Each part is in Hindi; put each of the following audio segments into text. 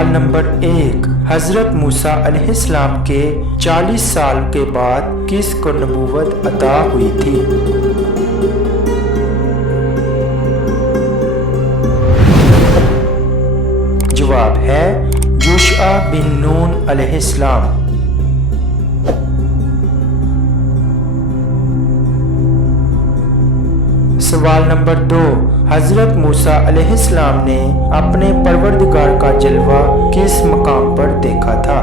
सवाल नंबर 1, हजरत मूसा अलैहिस्सलाम के 40 साल के बाद किसको नबूवत अता हुई थी? जवाब है युशअ बिन नून अलैहिस्सलाम। सवाल नंबर 2, हजरत मूसा अलैहिस्सलाम ने अपने परवरदिगार का जलवा किस मकाम पर देखा था?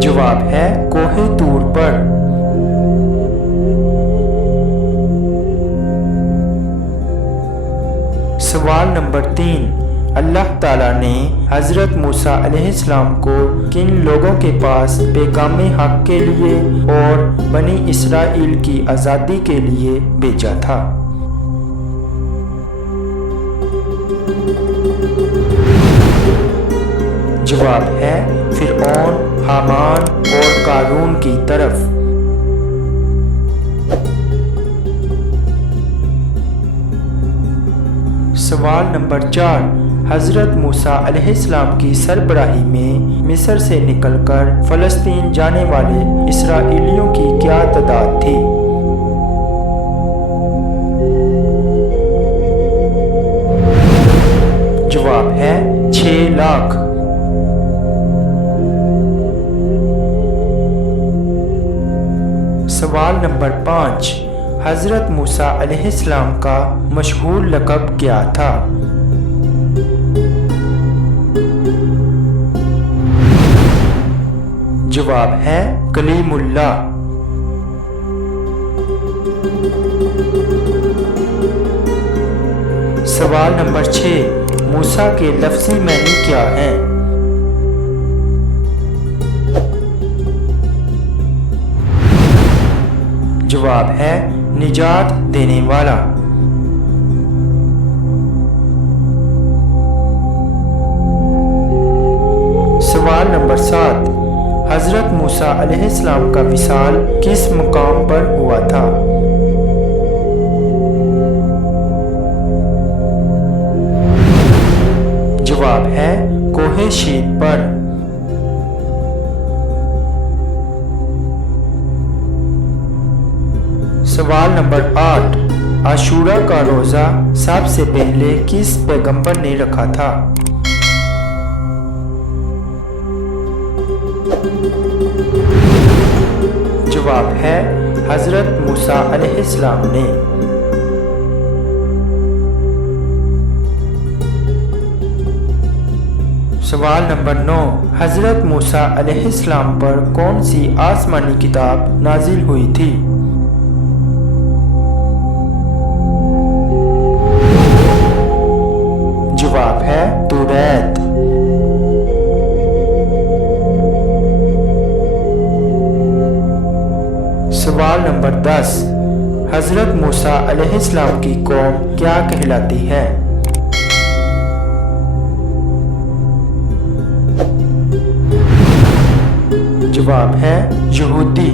जवाब है कोहे तूर पर। सवाल नंबर 3, अल्लाह ताला ने हजरत मूसा अलैहिस्सलाम को किन लोगों के पास पैगाम हक के लिए और बनी इसराइल की आज़ादी के लिए भेजा था? जवाब है फिरऔन, हामान और कारून की तरफ। सवाल नंबर 4, हजरत मूसा अलैहिस्सलाम की सरबराही में मिस्र से निकलकर फ़लस्तीन जाने वाले इसराइलियों की क्या तादाद थी? जवाब है 6 लाख। सवाल नंबर 5, हजरत मूसा अलैहिस्सलाम का मशहूर लक़ब क्या था? जवाब है कलीमुल्लाह। सवाल नंबर 6, मूसा के लफ्ज़ी मानी क्या हैं? जवाब है निजात देने वाला। सवाल नंबर 7, हजरत मूसा अलैहिस्सलाम का विसाल किस मुकाम पर हुआ था? जवाब है कोहे शीर पर। सवाल नंबर 8, आशूरा का रोज़ा सबसे पहले किस पैगंबर ने रखा था? जवाब है हजरत मूसा अलैहिस्सलाम ने। सवाल नंबर 9, हजरत मूसा अलैहिस्सलाम पर कौन सी आसमानी किताब नाजिल हुई थी? जवाब है तौरात। सवाल नंबर 10, हजरत मूसा अलैहिस्सलाम की कौम क्या कहलाती है? जवाब है यहूदी।